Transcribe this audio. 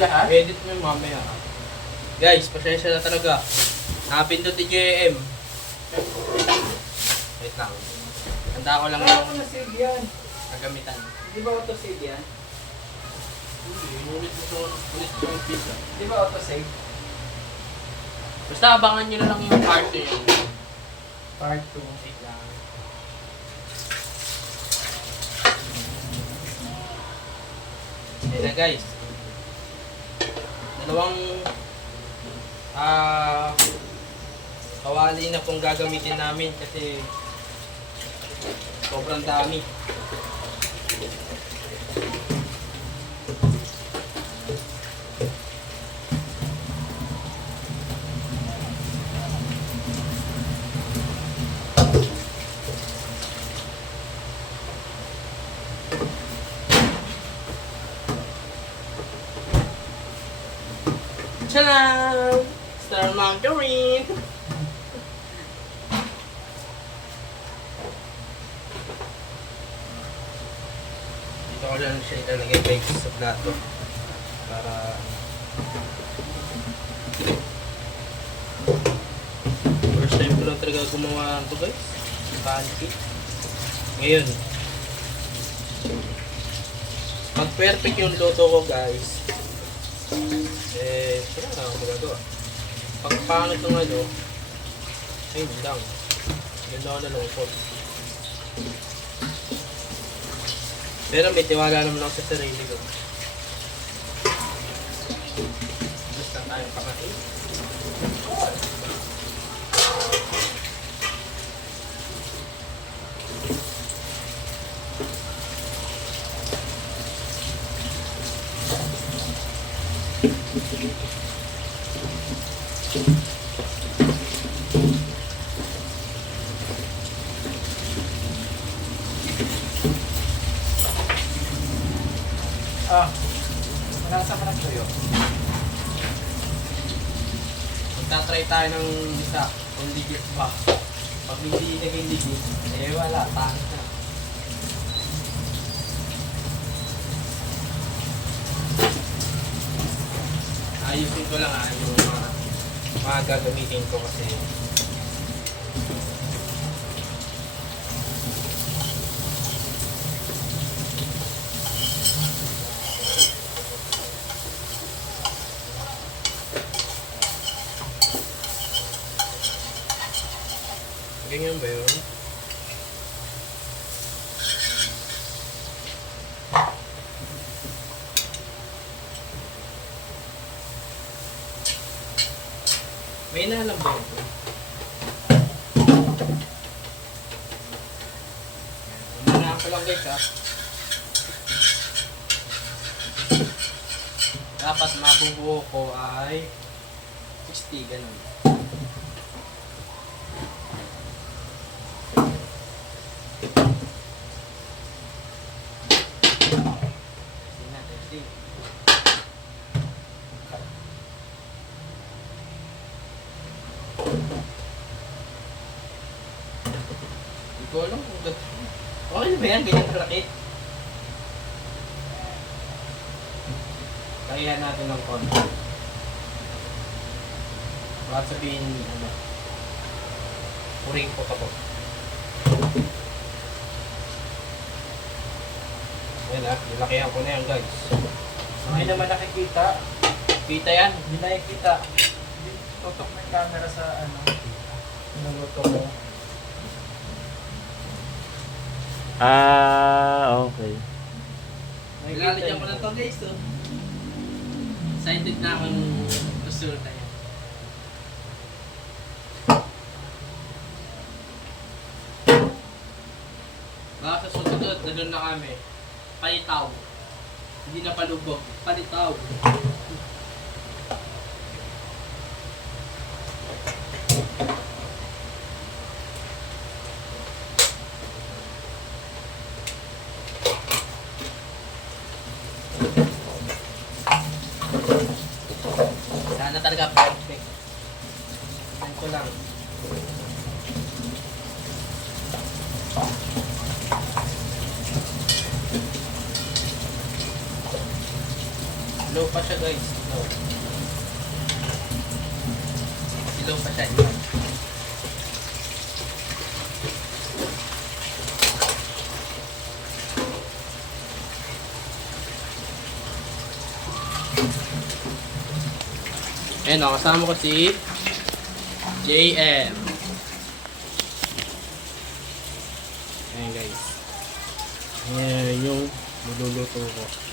Lahat? Edit mo yung mamaya. Guys, pasensya na talaga. Napindot ni JM. Wait lang. Handa ko lang Kaya ko yung na-save yan. kagamitan. Di ba auto-save yan? Ulit ito yung pizza. Di ba auto-save? Basta abangan nyo na lang yung part 2 yun. Part 2. Wait lang. Ayan na guys. Dalawang kawali na pong gagamitin namin kasi sobrang dami. Tcharam! Star Margarine! Dito ko lang siya ilalagay guys sa plato para first time ko lang talaga gumawa nito guys, pancake. Ngayon pag perfect yung luto ko guys, wala na akong magagawa. Pag pangit ng ano, ayun lang. Yun lang ako nalungkot. Pero may tiwala naman ako sa sarili ko. Gusto na tayong pakain. Manasa ka na tuyo. Magtatry tayo ng isa, kung ligit ba. Pag hindi naging ligit, wala, tangit na. Ayusin ko lang yung mga gagamitin ko kasi ganyan ba yun? May inalam ba ito? Umanaan ko lang guys ha. Dapat mabubuo ko ay 60 ganun. Hindi ko alam kung gano'n. Okay ba yan? Ganyan kalaki? Kaya natin ng konti. Baka sabihin, ano, puring po ako. Yan ha, nilakihan ko na yan guys. Hindi naman nakikita. Kita yan? Hindi nakikita. Tutok na yung camera sa ano. Naluto ko. Okay. Nilalagyan ko na to guys. So. Excited na akong resulta yan. Baka sa susunod, na doon na kami. Palitaw. Hindi na palubog. Palitaw. Sana talaga perfect. Yan ko lang. Low pa siya guys. Low. Low pa siya. Low. Ayan o, kasama ko si JM. Ayan guys. Ayan yung niluluto ko.